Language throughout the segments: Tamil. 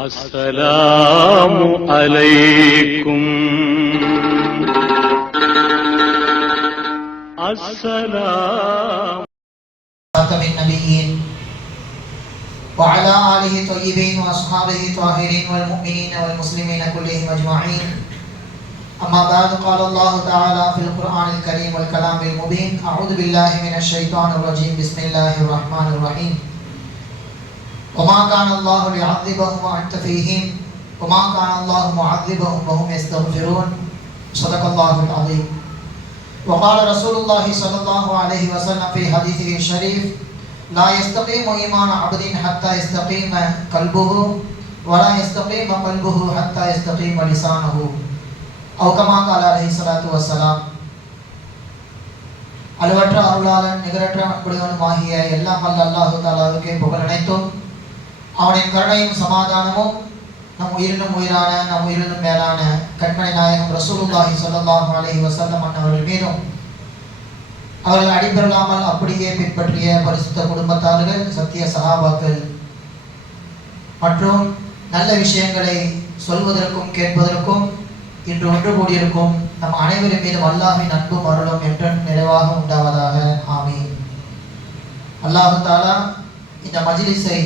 அஸ்ஸலாமு அலைக்கும். அஸ்ஸலாம் خاتم النبيين وعلى آله طيبين وأصحابه طاهرين والمؤمنين والمسلمين كلهم أجمعين. أما بعد، قال الله تعالى في القرآن الكريم والكلام المبين: أعوذ بالله من الشيطان الرجيم، بسم الله الرحمن الرحيم. وما كان الله ليعذبهم وأنت فيهم وما كان الله معذبهم وهم يستغفرون. صدق الله العظيم. وقال رسول الله صلى الله عليه وسلم في حديثه الشريف: لا يستقيم إيمان عبد حتى يستقيم قلبه ولا يستقيم قلبه حتى يستقيم لسانه أو كما قال عليه الصلاة والسلام. அளவற்ற அருளாளன் நிகரற்ற அன்புடையவனுமாகிய எல்லாம் வல்ல அல்லாஹ் தஆலாவுக்கே புகழ் அனைத்தும். அவனின் கருணையும் சமாதானமும் நம் உயிரினும் உயிரான நம் உயிரினும் மேலான கண்மணி நாயகம் ரசூலுல்லாஹி ஸல்லல்லாஹு அலைஹி வஸல்லம் அவர்கள் மீதும், அவர்கள் அடிபெறலாமல் அப்படியே பின்பற்றிய பரிசுத்த குடும்பத்தார்கள், சத்திய சஹாபாக்கள் மற்றும் நல்ல விஷயங்களை சொல்வதற்கும் கேட்பதற்கும் இன்று ஒன்று கூடியிருக்கும் நம் அனைவரின் மீதும் அல்லாஹ்வின் அன்பும் அருளும் என்றும் நிறைவாக உண்டாவதாக. ஆமீன். அல்லாஹ் தஆலா இந்த மஜ்லிஸை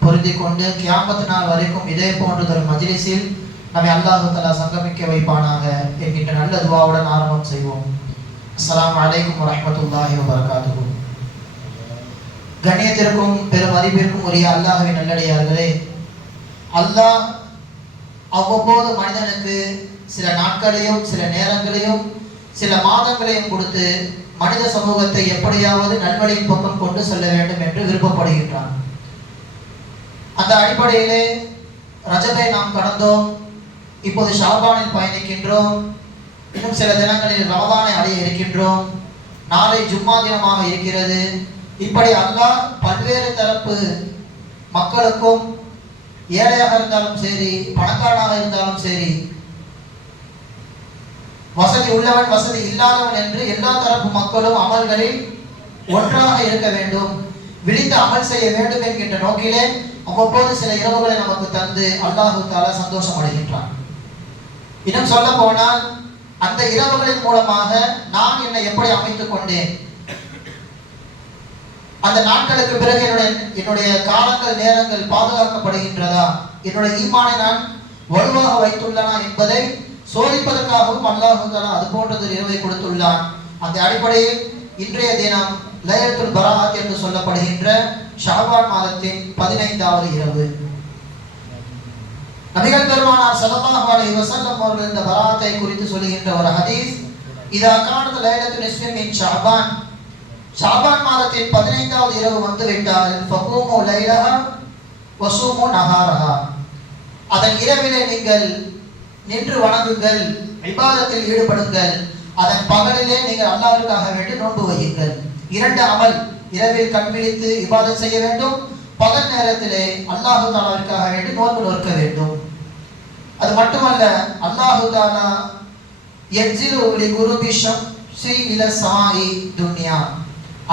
பொருந்தி கொண்டு கியாமத் நாள் வரைக்கும் இதே போன்றதொரு மஜ்லிஸில் நம்மை அல்லாஹ் தஆலா சங்கமிக்க வைப்பானாக என்கின்ற நல்ல துஆவுடன் ஆரம்பம் செய்வோம். அஸ்ஸலாமு அலைக்கும் வரஹ்மத்துல்லாஹி வபரகாத்துஹு. கண்ணியத்திற்கும் பெருமதிப்பிற்கும் உரிய அல்லாஹ்வின் நல்லடியார்களே, அல்லாஹ் அவ்வப்போது மனிதனுக்கு சில நாட்களையும் சில நேரங்களையும் சில மாதங்களையும் கொடுத்து மனித சமூகத்தை எப்படியாவது நல்வழியின் பக்கம் கொண்டு செல்ல வேண்டும் என்று விருப்பப்படுகின்றான். அந்த அடிப்படையிலே ரஜபை நாம் கடந்தோம், இப்போது ஷாபானில் பயணிக்கின்றோம், இன்னும் சில தினங்களில் ரமதானை அடைய இருக்கின்றோம், நாளை ஜும்மா தினமாக இருக்கிறது. இப்படி அல்லாஹ் பல்வேறு தரப்பு மக்களுக்கும், ஏழையாக இருந்தாலும் சரி பணக்காரனாக இருந்தாலும் சரி, வசதி உள்ளவன் வசதி இல்லாதவன் என்று எல்லா தரப்பு மக்களும் அமல்களில் ஒன்றாக இருக்க வேண்டும், விழித்து அமல் செய்ய வேண்டும் என்கின்ற நோக்கிலே அவ்வப்போது சில இரவுகளை நமக்கு தந்து அல்லாஹ் தஆலா சந்தோஷம் அடைகின்றான். இன்னும் சொல்ல போனால் அந்த இரவுகளின் மூலமாக நான் என்னை எப்படி அமைத்துக் கொண்டேன், அந்த நாட்களுக்கு பிறகு என்னுடைய காலங்கள் நேரங்கள் பாதுகாக்கப்படுகின்றதா, என்னுடைய ஈமானை நான் வலுவாக வைத்துள்ளனா என்பதை சோதிப்பதற்காகவும் அல்லாஹ் தஆலா அது போன்றது இரவை கொடுத்துள்ளான். அந்த அடிப்படையில் இன்றைய தினம் லைலத்துல் பராஅத் என்று சொல்லப்படுகின்ற ஷாபான் மாதத்தின் 15வது இரவு. நபிகள் பெருமானார் ஸல்லல்லாஹு அலைஹி வஸல்லம் அவர்கள் இந்த பராஅத்தை குறித்து சொல்லுகின்ற ஒரு ஹதீஸ்: இதா கானத் லைலத்து நிஸ்ஃபி மின் ஷஅபான், ஷாபான் மாதத்தின் 15வது இரவு வந்துவிட்டால் ஃபகூமு லைலஹா வஸூமு நஹாரஹா, அதன் இரவிலே நீங்கள் நின்று வணங்குங்கள், இபாதத்தில் ஈடுபடுங்கள், அதன் பகலிலே நீங்கள் அல்லாஹ்வுக்காக வேண்டி நோன்பு வையுங்கள். இரண்டு அமல், இரவில் கண் விழித்து இபாதத் செய்ய வேண்டும், பகல் நேரத்திலே அல்லாஹ் தஆலாவிற்காக வேண்டி நோன்பு நோக்க வேண்டும். அது மட்டுமல்ல, அல்லாஹ் தஆலா யன்ஸிலு லிகுருபி ஷம்ஸி இலா ஸமாஇ துன்யா,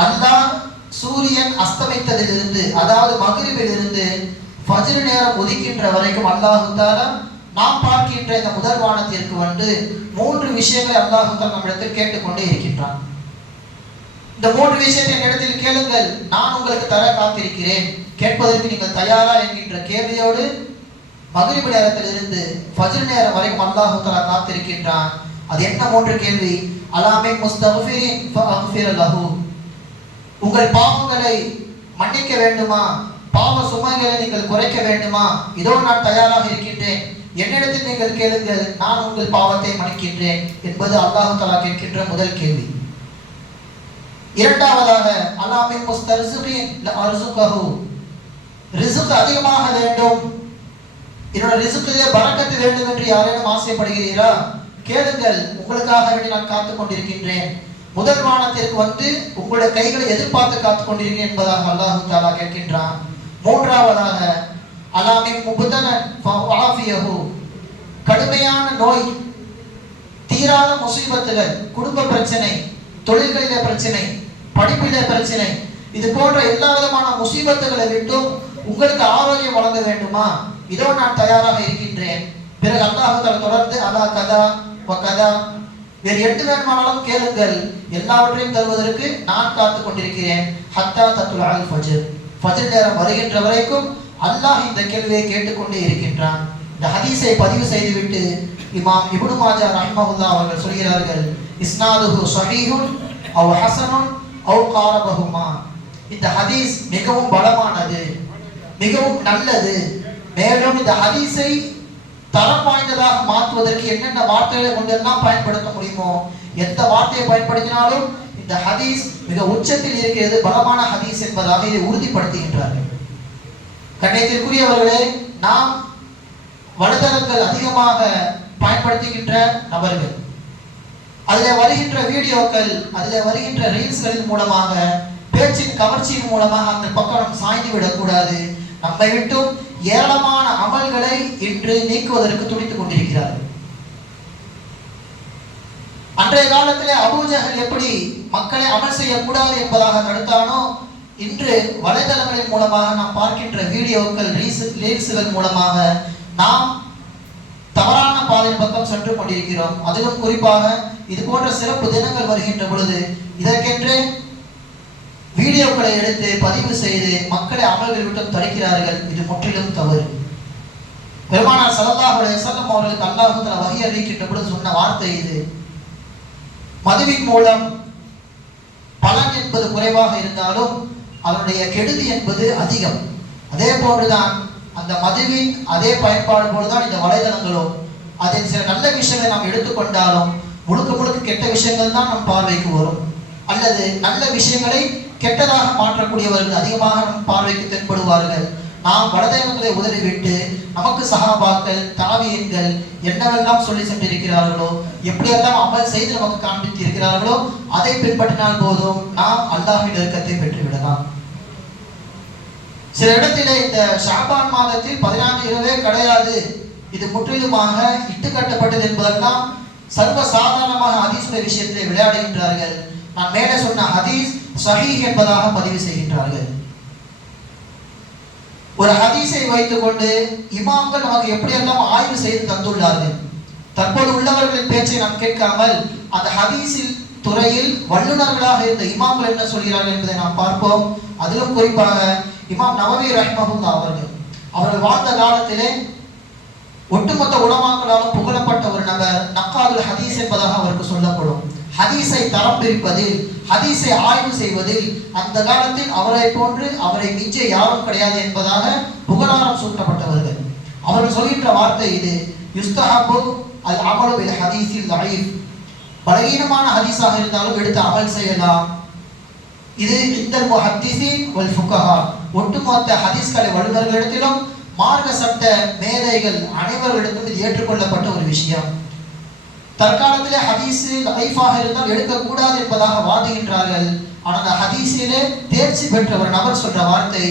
அல்லாஹ் சூரியன் அஸ்தமித்ததிலிருந்து, அதாவது மக்ரிபிலிருந்து ஃபஜ்ர் நேரம் உதிக்கின்ற வரைக்கும் அல்லாஹ் தஆலா நாம் பார்க்கின்ற இந்த முதல் வானத்திற்கு வந்து 3 விஷயங்களை அல்லாஹ் தஆலா நம்மிடத்தில் கேட்டுக்கொண்டே இருக்கின்றான். இந்த 3 விஷயத்தை என்னிடத்தில் கேளுங்கள், நான் உங்களுக்கு தர காத்திருக்கிறேன், கேட்பதற்கு நீங்கள் தயாரா என்கின்ற கேள்வியோடு மக்ரிப் நேரத்திலிருந்து ஃபஜ்ர் நேரம் வரைக்கும் அல்லாஹ் தஆலா காத்திருக்கின்றான். அது என்ன 3 கேள்வி? அலாமே முஸ்தக்ஃபிரின் ஃபஅக்ஃபிர் லஹு, உங்கள் பாவங்களை மன்னிக்க வேண்டுமா, பாவ சுமைகளை நீங்கள் குறைக்க வேண்டுமா, இதோ நான் தயாராக இருக்கின்றேன், என்னிடத்தில் நீங்கள் கேளுங்கள், நான் உங்கள் பாவத்தை மன்னிக்கின்றேன் என்பது அல்லாஹ் தஆலா கேட்கின்ற முதல் கேள்வி. இரண்டாவதாக அலாமின் முஸ்தர்ஸிகின் லஅர்ஸுகஹு, ரிஸ்க் அதிகமாக வேண்டும், என்னோட ரிஸ்கிலே பரக்கத்து வேண்டும் என்று யாரேனும் ஆசைப்படுகிறீரா, கேளுங்கள், உங்களுக்காக வேண்டி நான் காத்துக் கொண்டிருக்கின்றேன், முதல் வானத்திற்கு வந்து உங்களுடைய கைகளை எதிர்பார்த்து காத்துக் கொண்டிருக்கிறேன் என்பதாக அல்லாஹ் தஆலா கேட்கின்றான். மூன்றாவதாக அலாமின் முபதனன் ஃபஆஃபியஹு, கடுமையான நோய், தீராத முசீபத்துகள், குடும்ப பிரச்சனை, தொழில்களிலே பிரச்சனை, படிப்பிலே பிரச்சனை, இது போன்ற எல்லா விதமான முசீபத்துகளை விட்டும் உங்களுக்கு ஆரோக்கியம் வழங்க வேண்டுமா, இதோ நான் தயாராக இருக்கின்றேன். பிறகு அல்லாஹ் தஆலா தொடர்ந்து அலா கதா வ கதா, வேறு எட்டு வேண்டுமானாலும் கேளுங்கள், எல்லாவற்றையும் தருவதற்கு நான் காத்து கொண்டிருக்கிறேன். ஹத்தா தத்லுஅல் ஃபஜ்ர், ஃபஜ்ர் நேரம் வருகின்ற வரைக்கும் அல்லாஹ் இந்த கேள்வியை கேட்டுக்கொண்டே இருக்கின்றான். இந்த ஹதீஸை பதிவு செய்துவிட்டு இமாம் இப்னு மாஜா ரஹ்மஹுல்லாஹ் அவர்கள் சொல்கிறார்கள், இஸ்னாதுஹு ஸஹீஹுன் அவ் ஹஸனுன் அவ் காரபஹுமா. இந்த ஹதீஸ் மிகவும் பலமானது, மிகவும் நல்லது. மேலும் இந்த ஹதீஸை தரம் வாய்ந்ததாக மாற்றுவதற்கு என்னென்ன வார்த்தைகளை கொண்டெல்லாம் பயன்படுத்த முடியுமோ, எந்த வார்த்தையை பயன்படுத்தினாலும் இந்த ஹதீஸ் மிக உச்சத்தில் இருக்கிறது, பலமான ஹதீஸ் என்பதாக இதை உறுதிப்படுத்துகின்றார்கள். கண்ணியத்திற்குரியவர்களே, நாம் வலைதளங்கள் அதிகமாக பயன்படுத்துகின்ற நபர்கள், அதில் வருகின்ற வீடியோக்கள், அதில் வருகின்ற ரீல்ஸ்களின் மூலமாக, பேச்சின் கவர்ச்சியின் மூலமாக அந்த பக்கம் சாய்ந்து விடக்கூடாது. நம்மை விட்டும் ஏராளமான அமல்களை இன்று நீக்குவதற்கு துடித்துக் கொண்டிருக்கிறார்கள். அன்றைய காலத்திலே அபூஜஹல் எப்படி மக்களை அமல் செய்யக்கூடாது என்பதாக தடுத்தானோ, இன்று வலைதளங்களின் மூலமாக நாம் பார்க்கின்ற வீடியோக்கள், ரீல்ஸ்கள் மூலமாக நாம் தவறான பாதையின் பக்கம் சென்று கொண்டிருக்கிறோம். அதிலும் குறிப்பாக இது போன்ற சிறப்பு தினங்கள் வருகின்ற பொழுது இதற்கென்று வீடியோக்களை எடுத்து பதிவு செய்து மக்களை அமல்கள் விட்டும் தடுக்கிறார்கள். இது முற்றிலும் தவறு. பெருமானார் ஸல்லல்லாஹு அலைஹி வஸல்லம் அவர்களுக்கு அல்லாஹ் தஆலா வஹி அறிவிக்கின்ற பொழுது சொன்ன வார்த்தை இது. மதுவின் மூலம் பலன் என்பது குறைவாக இருந்தாலும் அதனுடைய கெடுதி என்பது அதிகம். அதே போன்றுதான் அந்த மதுவின் அதே பயன்பாடு போலதான் இந்த வலைதளங்களும். அதில் சில நல்ல விஷயங்களை நாம் எடுத்துக்கொண்டாலும் முழுக்க முழுக்க கெட்ட விஷயங்கள் தான் நம் பார்வைக்கு வரும். அல்லது நல்ல விஷயங்களை கெட்டதாக மாற்றக்கூடியவர்கள் அதிகமாக நம் பார்வைக்கு தென்படுவார்கள். நாம் வலைதளங்களை உதறிவிட்டு நமக்கு சஹாபாக்கள், தாபியீன்கள் என்னவெல்லாம் சொல்லி சென்றிருக்கிறார்களோ, எப்படியெல்லாம் அமல் செய்து நமக்கு காண்பித்து இருக்கிறார்களோ அதை பின்பற்றினால் போதும் நாம் அல்லாஹ்வின் நெருக்கத்தை பெற்றுவிடலாம். சில இடத்திலே இந்த ஷாபான் மாதத்தில் 14 இரவே கிடையாது, இது முற்றிலுமாக இட்டுக்கட்டப்பட்டது என்பதெல்லாம் சர்வ சாதாரணமாக ஹதீஸுடைய விஷயத்திலே விளையாடுகின்றார்கள். நான் மேலே சொன்ன ஹதீஸ் ஸஹீஹ் என்பதாக பதிவு செய்கின்றார்கள். ஒரு ஹதீஸை வைத்துக் கொண்டு இமாம்கள் நமக்கு எப்படியெல்லாம் ஆய்வு செய்து தந்துள்ளார்கள். தற்போது உள்ளவர்களின் பேச்சை நாம் கேட்காமல் அந்த ஹதீஸில் துறையில் வல்லுநர்களாக இருந்த இமாம்கள் என்ன சொல்கிறார்கள் என்பதை நாம் பார்ப்போம். அதிலும் குறிப்பாக இமாம் நவவி ரஹ்மஹுல்லாஹ் அவர்கள் வாழ்ந்த காலத்திலே ஒட்டுமொத்த உலமாக்களாலும் புகழப்பட்ட ஒரு நபர், நக்காதுல் ஹதீஸ் என்பதாக அவருக்கு சொல்லப்படும். ஹதீஸை தரம் பிரிப்பதில், ஹதீஸை ஆய்வு செய்வதில் அந்த காலத்தில் அவரை போன்று அவரை மிஞ்ச யாரும் கிடையாது என்பதாக புகழாரம் சூட்டப்பட்டவர்கள். அவர்கள் சொல்கின்ற வார்த்தை இது, யுஸ்தஹபு அல் அமலு பில் ஹதீஸில் தஈஃப். பலகீனமான ஹதீஸாக இருந்தாலும் எடுத்து அமல் செய்யலாம். இது இந்தல் முஹத்திஸீன் வல் ஃபுகஹா, ஒட்டுமொத்த ஹதீஸ்களை வல்லுநர்களிடத்திலும் மார்க்க சட்ட மேதைகள் அனைவர்களிடத்திலும் இது ஏற்றுக்கொள்ளப்பட்ட ஒரு விஷயம். தற்காலத்திலே ஹதீஸ் லைஃபாக இருந்தால் எடுக்கக்கூடாது என்பதாக வாதிக்கின்றார்கள். ஆனால் ஹதீஸிலே தேர்ச்சி பெற்ற ஒரு நபர் சொல்ற வார்த்தை,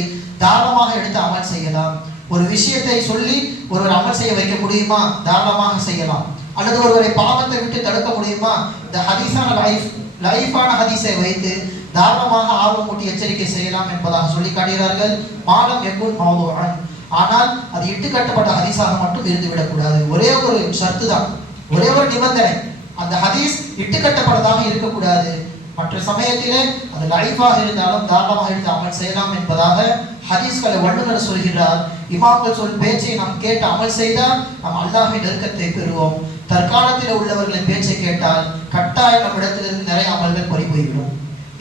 தாராளமாக எடுத்து அமல் செய்யலாம். ஒரு விஷயத்தை சொல்லி ஒருவர் அமல் செய்ய வைக்க முடியுமா? தாராளமாக செய்யலாம். அல்லது ஒருவரை பாவத்தை விட்டு தடுக்க முடியுமா? இந்த ஹதீஸான லைஃபான ஹதீஸை வைத்து தாராளமாக ஆர்வம் மூட்டி எச்சரிக்கை செய்யலாம் என்பதாக சொல்லி காட்டுகிறார்கள். மாலம் எக்குன் மௌதுஅன், ஆனால் அது இட்டுக்கட்டப்பட்ட ஹதீஸாக மட்டும் இருந்து விடக்கூடாது. ஒரே ஒரு ஷர்த்து தான், ஒரே ஒரு நிபந்தனை, அந்த ஹதீஸ் இட்டுக்கட்டப்பட்டதாக இருக்கக்கூடாது. மற்ற சமயத்திலே அது லைஃபாக இருந்தாலும் தாராளமாக எடுத்து அமல் செய்யலாம் என்பதாக ஹதீஸ்களை வல்லுநர் சொல்கிறார். இமாம்கள் சொல் பேச்சை நாம் கேட்டு அமல் செய்தால் நாம் அல்லாஹ்வின் நெருக்கத்தை பெறுவோம். தற்காலத்தில் உள்ளவர்களின் பேச்சை கேட்டால் கட்டாயம் நம்மிடத்திலிருந்து நிறைய அமல்கள் பறிபோய்விடும்.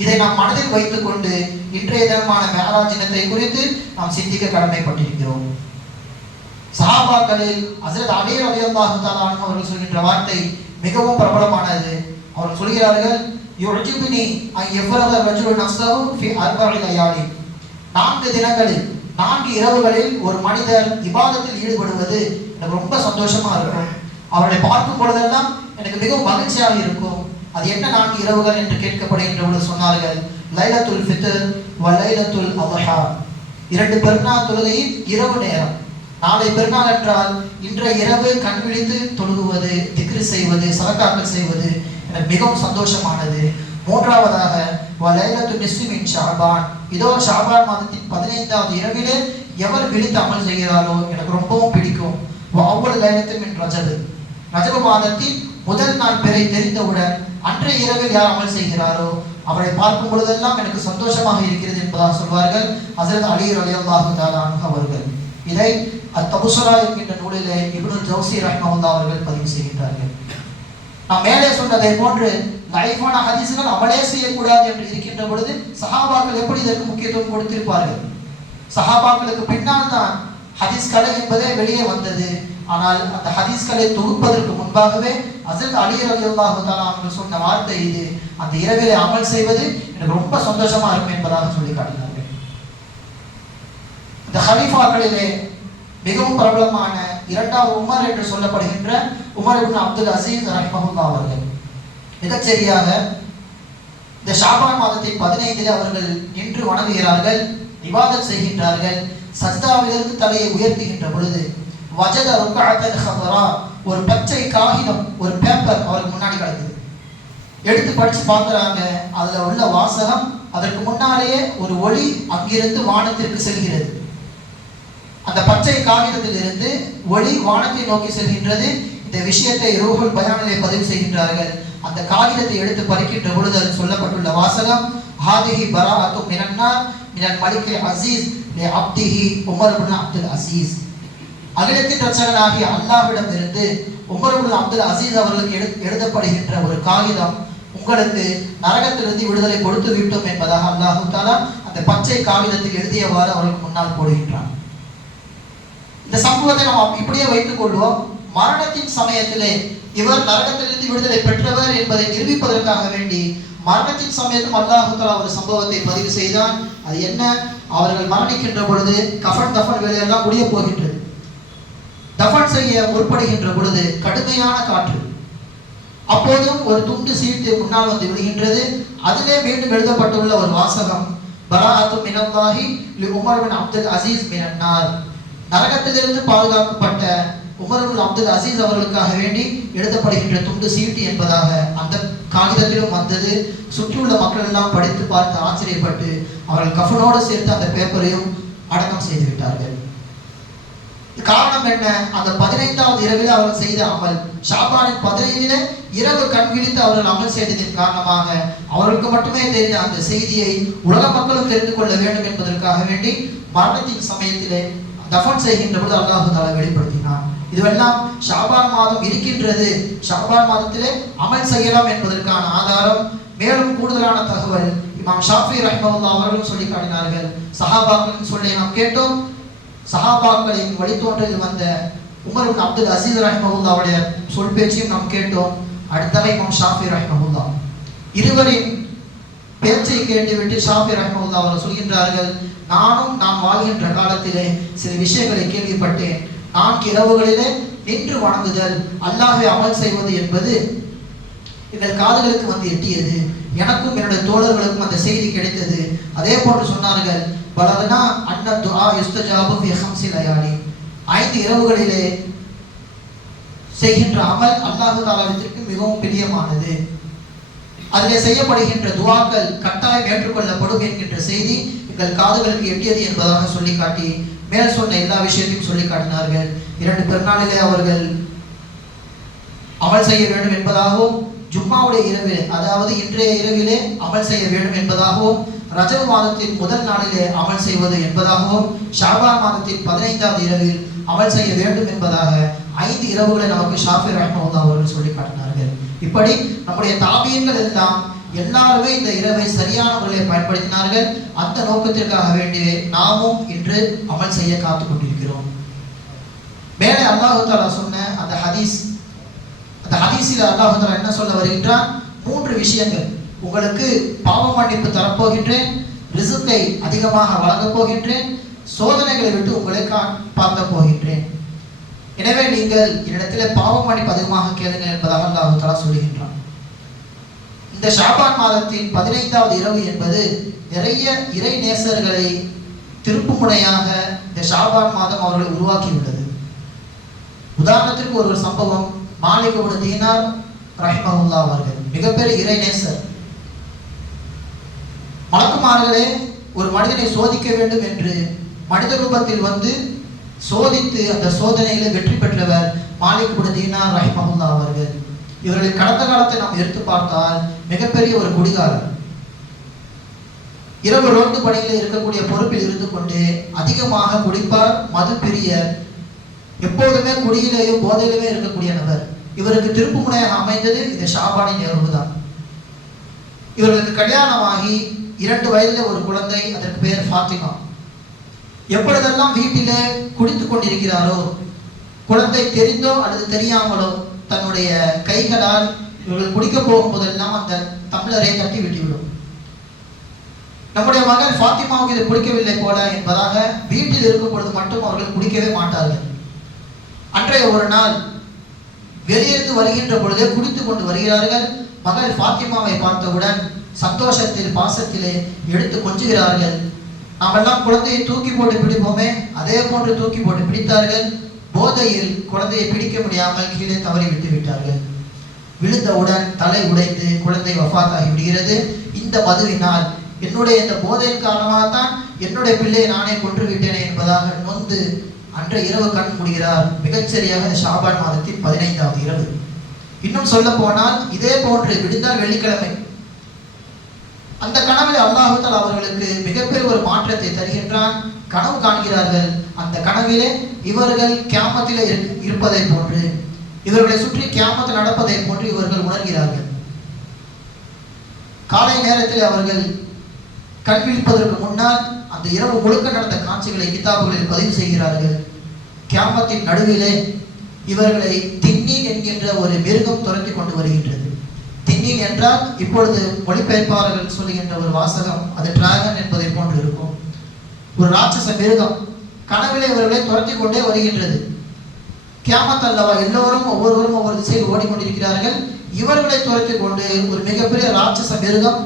இதை நாம் மனதில் வைத்துக் கொண்டு இன்றைய தினமான மேராஜ் தினத்தை குறித்து நாம் சிந்திக்க கடமைப்பட்டிருக்கிறோம். சஹாபாக்களில் ஹஜ்ரத் அலி ரலியல்லாஹு தஆலா அன்ஹு அவர்கள் சொல்கின்ற வார்த்தை மிகவும் பிரபலமானது. அவர்கள் சொல்கிறார்கள், யுஜிபுனி அன் யஃபரக ரஜுலு நஃப்ஸஹு ஃபி அர்பஇ லயாலி. 4 தினங்களில் 4 இரவுகளில் ஒரு மனிதர் இபாதத்தில் ஈடுபடுவது எனக்கு ரொம்ப சந்தோஷமா இருக்கும். அவர்களை பார்க்கும் பொழுதெல்லாம் எனக்கு மிகவும் மகிழ்ச்சியாக இருக்கும். அது என்ன 4 இரவுகள் என்று கேட்கப்படுகின்ற பொழுது சொன்னார்கள், லைலத்துல் ஃபித்ர் வ லைலத்துல் அத்ஹா. 2 பெருநாள் தொழுகையின் இரவு நேரம். நாளை பெருநாள் என்றால் இன்றைய இரவு கண் விழித்து தொழுகுவது, திக்ரு செய்வது, சதகாக்கள் செய்வது எனக்கு மிகவும் சந்தோஷமானது. 3ஆவதாக வ லைலத்துல் நிஸ்ஃபி மின் ஷஅபான். இதோ ஷஅபான் மாதத்தின் 15வது இரவிலே எவர் விழித்து அமல் செய்கிறாரோ எனக்கு ரொம்பவும் பிடிக்கும். ஒவ்வொரு லைலத்தும் என் ரஜப மாதத்தின் முதல் நாள் பிறை தெரிந்தவுடன் அன்றைய இரவில் யார் அமல் செய்கிறாரோ அவரை பார்க்கும் பொழுதெல்லாம் எனக்கு சந்தோஷமாக இருக்கிறது என்பதாக சொல்வார்கள் ஹஸரத் அலி ரலியல்லாஹு தஆலா அன்ஹு அவர்கள். இதை அத்-தபுஸரா என்கின்ற நூலிலே இப்னுல் ஜௌஸி ரஹ்மத்துல்லாஹி அவர்கள் பதிவு செய்கின்றார்கள். நாம் மேலே சொன்னதை போன்று லைஃபான ஹதீஸ்கள் அமலே செய்யக்கூடாது என்று இருக்கின்ற பொழுது சஹாபாக்கள் எப்படி இதற்கு முக்கியத்துவம் கொடுத்திருப்பார்கள்? சஹாபாக்களுக்கு பின்னால் தான் ஹதீஸ் கலை என்பதே வெளியே வந்தது. ஆனால் அந்த ஹதீஸ்களை தொகுப்பதற்கு முன்பாகவே ஹஸரத் அலி ரலியல்லாஹு தஆலா அவர்கள் சொன்ன வார்த்தை இது, அந்த இரவிலே அமல் செய்வது எனக்கு ரொம்ப சந்தோஷமா இருக்கும் என்பதாக சொல்லி காட்டினார்கள். இந்த ஹலீஃபாக்களிலே மிகவும் பிரபலமான இரண்டாவது உமர் என்று சொல்லப்படுகின்ற உமர் இப்னு அப்துல் அசீஸ் ரஹ்மத்துல்லாஹி அவர்கள் மிகச்சரியாக இந்த ஷாபான் மாதத்தின் 15 அவர்கள் நின்று வணங்குகிறார்கள், இபாதத் செய்கின்றார்கள். சஜ்தாவிலிருந்து தலையை உயர்த்துகின்ற பொழுது வஜத ருக்அத்தன் ஹதரா, ஒரு பச்சை காகிதம், ஒரு பேப்பர் அவருக்கு முன்னாடி கிடக்குது. எடுத்து படிச்சு பார்க்குறாங்க. அதுல உள்ள வாசகம், அதற்கு முன்னாலேயே ஒரு ஒளி அங்கிருந்து வானத்திற்கு செல்கிறது. அந்த பச்சை காகிதத்திலிருந்து ஒளி வானத்தை நோக்கி செல்கின்றது. இந்த விஷயத்தை ரூஹுல் பயானிலே பதிவு செய்கின்றார்கள். அந்த காகிதத்தை எடுத்து பறிக்கின்ற பொழுது அதில் சொல்லப்பட்டுள்ள வாசகம், ஹாதிஹி பராஅத்து மினன்னார் மினல் மலிக்கில் அசீஸ் லி அப்திஹி உமர் இப்னு அப்துல் அசீஸ். அகிலத்தின் ரட்சகனாகிய அல்லாஹ்விடம் இருந்து உமர் இப்னு அப்துல் அசீஸ் அவர்களுக்கு எழுதப்படுகின்ற ஒரு காகிதம், உங்களுக்கு நரகத்திலிருந்து விடுதலை கொடுத்து விட்டோம் என்பதாக அல்லாஹ் தஆலா அந்த பச்சை காகிதத்தில் எழுதியவாறு அவர்களுக்கு முன்னால் போடுகின்றான். இந்த சம்பவத்தை நாம் இப்படியே வைத்துக் கொள்வோம். மரணத்தின் சமயத்திலே இவர் நரகத்திலிருந்து விடுதலை பெற்றவர் என்பதை நிரூபிப்பதற்காக வேண்டி மரணத்தின் சமயத்தும் அல்லாஹ் தஆலா ஒரு சம்பவத்தை பதிவு செய்தான். அது என்ன? அவர்கள் மரணிக்கின்ற பொழுது கஃன் தஃபன் வேலையெல்லாம் முடிய போகின்றது. தஃபன் செய்ய முற்படுகின்ற பொழுது கடுமையான காற்று. அப்போதும் ஒரு துண்டு சீட்டு முன்னால் வந்து விடுகின்றது. அதிலே மீண்டும் எழுதப்பட்டுள்ள ஒரு வாசகம், பராஅத்து மினல்லாஹி லி உமர் இப்னு அப்துல் அசீஸ் மினன்னார். நரகத்திலிருந்து பாதுகாக்கப்பட்ட உமர் இப்னு அப்துல் அசீஸ் அவர்களுக்காக வேண்டி எழுதப்படுகின்ற துண்டு சீட்டு என்பதாக அந்த காகிதத்திலும் வந்தது. சுற்றியுள்ள மக்கள் எல்லாம் படித்து பார்த்து ஆச்சரியப்பட்டு அவர்கள் கஃனோடு சேர்த்து அந்த பேப்பரையும் அடக்கம் செய்து விட்டார்கள். காரணம் என்ன? அந்த 15வது இரவில் அவர்கள் செய்த அமல், ஷாபானின் 15 இரவு கண் விழித்து அவர்கள் அமல் செய்ததின் காரணமாக அவர்களுக்கு மட்டுமே தெரிந்த அந்த செய்தியை உலக மக்களும் தெரிந்து கொள்ள வேண்டும் என்பதற்காக வேண்டி மரணத்தின் சமயத்திலே தஃபன் செய்கின்ற பொழுது அல்லாஹ் தஆலா வெளிப்படுத்தினார். இதுவெல்லாம் ஷாபான் மாதம் இருக்கின்றது, ஷாபான் மாதத்திலே அமல் செய்யலாம் என்பதற்கான ஆதாரம். மேலும் கூடுதலான தகவல் இமாம் ஷாஃபி ரஹ்மத்துல்லாஹி அவர்களும் சொல்லி காட்டினார்கள். சஹாபாக்களின் சொல்லை நாம் கேட்டோம். சஹாபாக்களின் வழித்தோன்றலில் வந்த உமர் இப்னு அப்துல் அசீஸ் ரஹ்மத்துல்லாஹி அவருடைய சொல் பேச்சையும் நாம் கேட்டோம். அடுத்தவை இமாம் ஷாஃபி ரஹ்மத்துல்லாஹி இருவரின் பேச்சை கேட்டுவிட்டு ஷாஃபி ரஹ்மத்துல்லாஹி அவர்கள் சொல்கின்றார்கள், நானும் நான் வாழ்கின்ற காலத்திலே சில விஷயங்களை கேள்விப்பட்டேன். 4 இரவுகளிலே நின்று வணங்குதல், அல்லாஹ்வை அமல் செய்வது என்பது எங்கள் காதுகளுக்கு வந்து எட்டியது. எனக்கும் என்னுடைய தோழர்களுக்கும் அந்த செய்தி கிடைத்தது. அதே போன்று சொன்னார்கள், பலகனா அன்ன துஆ யுஸ்தஜாபு ஃபி 5 லயாலி, 5 இரவுகளிலே செய்கின்ற அமல் அல்லாஹ் தஆலாவிற்கு மிகவும் பிரியமானது. அதிலே செய்யப்படுகின்ற துஆக்கள் கட்டாயம் ஏற்றுக்கொள்ளப்படும் என்கின்ற செய்தி எங்கள் காதுகளுக்கு எட்டியது என்பதாக சொல்லி காட்டி மேல் சொன்ன எல்லா விஷயத்தையும் சொல்லி காட்டினார்கள். 2 பெருநாளிலே அவர்கள் அமல் செய்ய வேண்டும் என்பதாகவும், ஜும்மாவுடைய இரவிலே அதாவது இன்றைய இரவிலே அமல் செய்ய வேண்டும் என்பதாகவும், ரஜப் மாதத்தின் முதல் நாளிலே அமல் செய்வது என்பதாகவும், ஷாபான் மாதத்தின் 15வது இரவில் அமல் செய்ய வேண்டும் என்பதாக 5 இரவுகளை நமக்கு ஷாஃபி ரஹ்மத்துல்லாஹி அவர்கள் சொல்லி காட்டினார்கள். இப்படி நம்முடைய தாபியங்கள் எல்லாம் எல்லாருமே இந்த இரவை சரியான முறையில் பயன்படுத்தினார்கள். அந்த நோக்கத்திற்காக வேண்டியே நாமும் இன்று அமல் செய்ய காத்துக் கொண்டிருக்கிறோம். மேலே அல்லாஹ் தஆலா சொன்ன அந்த ஹதீஸில் அல்லாஹ் தஆலா என்ன சொல்ல வருகின்றான்? 3 விஷயங்கள். உங்களுக்கு பாவ மன்னிப்பு தரப்போகின்றேன், ரிஸ்கை அதிகமாக வழங்கப் போகின்றேன், சோதனைகளை விட்டு உங்களை காப்பாற்ற போகின்றேன். எனவே நீங்கள் என்னிடத்தில் பாவ மன்னிப்பு அதிகமாக கேளுங்கள் என்பதாக அல்லாஹ் தஆலா சொல்லுகின்றான். இந்த ஷாபான் மாதத்தின் 15வது இரவு என்பது நிறைய இறை நேசர்களை திருப்புமுனையாக இந்த ஷாபான் மாதம் அவர்களை உருவாக்கியுள்ளது. உதாரணத்திற்கு ஒரு சம்பவம், மாலிக் இப்னு தீனார் ரஹ்மத்துல்லாஹி அவர்கள் மிகப்பெரிய இறை நேசர். மலக்குமார்களே ஒரு மனிதனை சோதிக்க வேண்டும் என்று மனித ரூபத்தில் வந்து சோதித்து அந்த சோதனையில வெற்றி பெற்றவர் மாலிக் இப்னு தீனார் ரஹிமஹுல்லாஹ் அவர்கள். இவர்களின் கடந்த காலத்தை நாம் எடுத்து பார்த்தால் மிகப்பெரிய ஒரு குடிகாரர். இரவு ரோந்து பணியில் இருக்கக்கூடிய பொறுப்பில் இருந்து கொண்டு அதிகமாக குடிப்பார், மது பிரியர், எப்போதுமே குடியிலேயும் போதையிலுமே இருக்கக்கூடிய நபர். இவருக்கு திருப்பு முனையாக அமைந்தது இந்த ஷாபானின் இரவு தான். இவர்களுக்கு கல்யாணமாகி 2 வயதில் ஒரு குழந்தை, அதற்கு பெயர் ஃபாத்திமா. எப்பொழுதெல்லாம் வீட்டிலே குடித்து கொண்டிருக்கிறாரோ, குழந்தை தெரிந்தோ அல்லது தெரியாமலோ தன்னுடைய கைகளால் இவர்கள் குடிக்க போகும்போதெல்லாம் அந்த தம்ளரை தட்டி விட்டுவிடும். நம்முடைய மகள் ஃபாத்திமாவுக்கு இது பிடிக்கவில்லை போல என்பதாக வீட்டில் இருக்கும் பொழுது மட்டும் அவர்கள் குடிக்கவே மாட்டார்கள். அன்றைய ஒரு நாள் வெளியிருந்து வருகின்ற பொழுதே குடித்து கொண்டு வருகிறார்கள். மகள் ஃபாத்திமாவை பார்த்தவுடன் சந்தோஷத்தில் பாசத்திலே எடுத்து கொஞ்சுகிறார்கள். நாமெல்லாம் குழந்தையை தூக்கி போட்டு பிடிப்போமே, அதே போன்று தூக்கி போட்டு பிடித்தார்கள். போதையில் குழந்தையை பிடிக்க முடியாமல் கீழே தவறி விட்டு விட்டார்கள். விழுந்தவுடன் தலை உடைந்து குழந்தை வஃபாத்தாகி விடுகிறது. இந்த மதுவினால், என்னுடைய இந்த போதையின் காரணமாகத்தான் என்னுடைய பிள்ளையை நானே கொன்று விட்டேனே என்பதாக நொந்து அன்றைய இரவு கண் மூடுகிறார். மிகச்சரியாக ஷாபான் மாதத்தின் 15வது இரவு. இன்னும் சொல்ல போனால் இதே போன்று விடுந்தால் வெள்ளிக்கிழமை அந்த கனவில் அல்லாஹ் தஆலா அவர்களுக்கு மிகப்பெரிய ஒரு மாற்றத்தை தருகின்றான். கனவு காண்கிறார்கள். அந்த கனவிலே இவர்கள் கியாமத்திலே இருப்பதை போன்று, இவர்களை சுற்றி கியாமத் நடப்பதை போன்று இவர்கள் உணர்கிறார்கள். காலை நேரத்தில் அவர்கள் கண் விழிப்பதற்கு முன்னால் அந்த இரவு முழுக்க நடந்த காட்சிகளை கிதாபுகளில் பதிவு செய்கிறார்கள். கியாமத்தின் நடுவிலே இவர்களை தின்னீன் என்கின்ற ஒரு மிருகம் துரத்தி கொண்டு வருகின்றது. தின்னீன் என்றால் இப்பொழுது மொழிபெயர்ப்பாளர்கள் சொல்லுகின்ற ஒரு வாசகம், அது டிராகன் என்பதை போன்று இருக்கும். ஒரு ராட்சச மிருகம் கனவிலே இவர்களை துரத்தி கொண்டே வருகின்றது. கியாமத் அல்லவா, எல்லோரும் ஒவ்வொருவரும் ஒவ்வொரு திசையில் ஓடிக்கொண்டிருக்கிறார்கள். இவர்களை துரத்தி கொண்டு ஒரு மிகப்பெரிய ராட்சச மிருகம்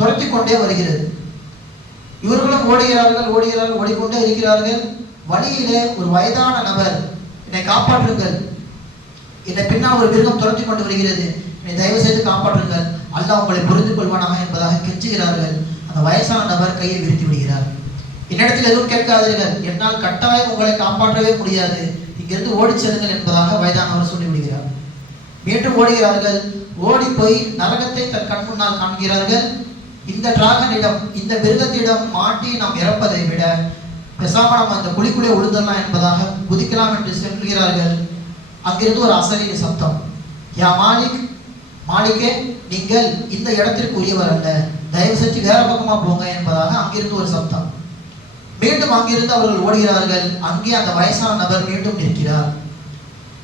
துரத்தி கொண்டே வருகிறது. இவர்களும் ஓடுகிறார்கள், ஓடிக்கொண்டே இருக்கிறார்கள். வழியிலே ஒரு வயதான நபர், என்னை காப்பாற்றுங்கள், என்னை பின்னால் ஒரு மிருகம் துரத்தி கொண்டு வருகிறது, என்னை தயவு செய்து காப்பாற்றுங்கள், அல்லாஹ் உங்களை புரிந்து கொள்வானாக என்பதாக கெஞ்சுகிறார்கள். அந்த வயசான நபர் கையை விரித்து விடுகிறார். என்னிடத்தில் எதுவும் கேட்காதீர்கள், என்னால் கட்டாயம் உங்களை காப்பாற்றவே முடியாது, இங்கிருந்து ஓடி செல்லுங்கள் என்பதாக வயதானவர் சொல்லிவிடுகிறார். மீண்டும் ஓடுகிறார்கள். ஓடி போய் நரகத்தை தன் கண் முன்னால் காண்கிறார்கள். இந்த டிராகனிடம், இந்த மிருகத்திடம் மாட்டி நாம் இறப்பதை விட பேசாம நம்ம அந்த குழிக்குள்ளே விழுந்தரலாம் என்பதாக குதிக்கலாம் என்று சொல்கிறார்கள். அங்கிருந்து ஒரு அசரீரி சப்தம், யா மாலிக், மாலிக்கே, நீங்கள் இந்த இடத்திற்கு உரியவர் அல்ல, தயவு செஞ்சு வேற பக்கமா போங்க என்பதாக அங்கிருந்து ஒரு சப்தம். மீண்டும் அங்கிருந்து அவர்கள் ஓடுகிறார்கள். அங்கே அந்த வயசான நபர் மீண்டும் நிற்கிறார்.